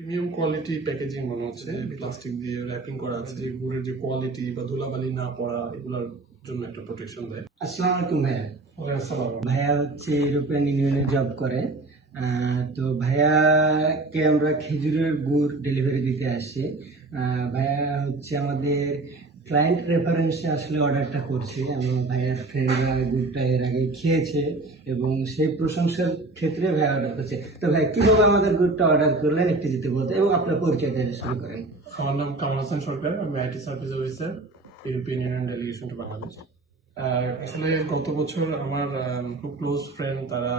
Premium quality packaging মনে হচ্ছে, plastic দিয়ে র্যাপিং করা আছে, যে গুড়ের যে কোয়ালিটি বা ধুলাবালি না পড়া এগুলোর জন্য একটা প্রোটেকশন দেয়। আসসালামু আলাইকুম ভাইয়া। ওয়ালাইকুম আসসালাম। ভাইয়া হচ্ছে ইউরোপিয়ান ইউনিয়নে জব করে। তো ভাইয়াকে আমরা খেজুরের গুড় ডেলিভারি দিতে আসছি। ভাইয়া হচ্ছে আমাদের ক্লায়েন্ট রেফারেন্সে আসলে অর্ডারটা করছে এবং ভাইয়ার ফ্রেন্ডরা গুড়টা এর আগে খেয়েছে এবং সেই প্রশংসার ক্ষেত্রে ভাইয়া অর্ডার করছে। তো ভাই কিভাবে আমাদের গুড়টা অর্ডার করলেন একটু যদি বলতে, এবং আপনার পরিচয় দিয়ে শুরু করেন। আমার নাম কামাল হাসান সরকার, আমি IT service officer, European Union delegation to Bangladesh. আসলে গত বছর আমার খুব ক্লোজ ফ্রেন্ড তারা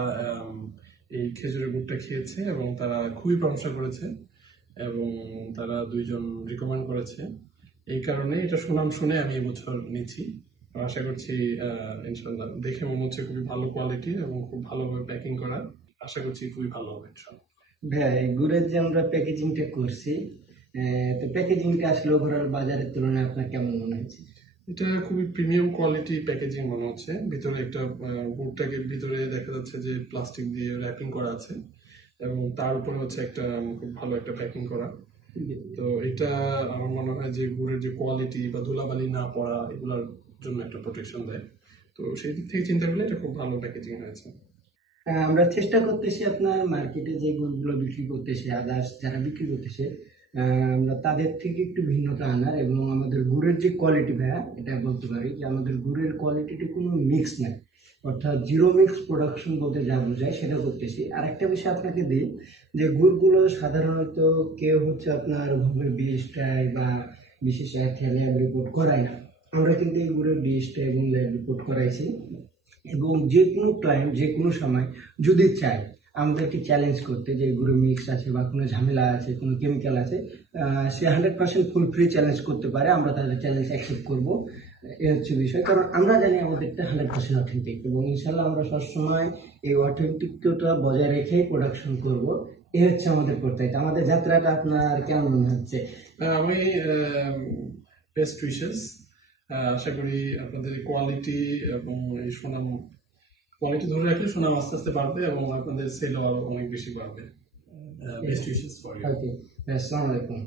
এই খেজুরের গুড়টা খেয়েছে এবং তারা খুবই প্রশংসা করেছে এবং তারা দুইজন রিকমেন্ড করেছে। এই কারণে এটা সুনাম শুনে আমি এবছর নিচ্ছি। আশা করছি ইনশাল্লাহ দেখে মনে হচ্ছে খুবই ভালো কোয়ালিটির এবং খুব ভালোভাবে প্যাকিং করা। আশা করছি খুবই ভালো হবে ইনশাল্লাহ। ভাই গুড়ের যে আমরা প্যাকেজিংটা করছি, তো প্যাকেজিংটা আসলে ওভারঅল বাজারের তুলনায় আপনার কেমন মনে হচ্ছে? এটা খুবই প্রিমিয়াম কোয়ালিটি প্যাকেজিং মনে হচ্ছে। ভিতরে একটা গুড়টাকে ভিতরে দেখা যাচ্ছে যে প্লাস্টিক দিয়ে র্যাপিং করা আছে এবং তার উপরে হচ্ছে একটা খুব ভালো একটা প্যাকিং করা। তো এটা আমার মনে হয় যে গুড়ের যে কোয়ালিটি বা ধুলাবালি না পড়া এগুলোর জন্য একটা প্রোটেকশন দেয়। তো সেই দিক থেকে চিন্তা করলে এটা খুব ভালো প্যাকেজিং হয়েছে। আমরা চেষ্টা করতেছি আপনার মার্কেটে যে গুড়গুলো বিক্রি করতেছে, আদার্স যারা বিক্রি করতেছে, আমরা তাদের থেকে একটু ভিন্নতা আনার এবং আমাদের গুড়ের যে কোয়ালিটি ভাইয়া, এটা বলতে পারি যে আমাদের গুড়ের কোয়ালিটিতে কোনো মিক্স নাই, অর্থাৎ জিরো মিক্স প্রোডাকশন বলতে যা বোঝায় সেটা করতেছি। আর একটা বিষয় আপনাকে দিই যে গুড়গুলো সাধারণত কেউ হচ্ছে আপনার ভাবে বিএসটাই বা বিশেষ ল্যাব রিপোর্ট করায় না। আমরা কিন্তু এই গুড়ের বিএসটাই এবং ল্যাব রিপোর্ট করাইছি এবং যে কোনো ক্লায়েন্ট যে কোনো সময় যদি চায় আমাদেরকে চ্যালেঞ্জ করতে যে গুঁড়ো মিক্স আছে বা কোনো ঝামেলা আছে, কোনো কেমিক্যাল আছে, সে 100% ফুল ফ্রি চ্যালেঞ্জ করতে পারে। আমরা তাদের চ্যালেঞ্জ অ্যাকসেপ্ট করবো। এ হচ্ছে বিষয়, কারণ আমরা জানি আমাদেরটা 100% অথেন্টিক এবং ইনশাল্লাহ আমরা সবসময় এই অথেন্টিকতা বজায় রেখেই প্রোডাকশন করব। এ হচ্ছে আমাদের প্রত্যেকটা আমাদের যাত্রাটা। আপনার কেমন মনে হচ্ছে? আমি বেস্ট উইশেস। আশা করি আপনাদের কোয়ালিটি এবং এই সুনাম কোয়ালিটি ধরে রাখলে সুনাম আস্তে আস্তে বাড়বে এবং আপনাদের সেলও আরো অনেক বেশি বাড়বে। Best wishes for you. Okay, আসসালামু আলাইকুম।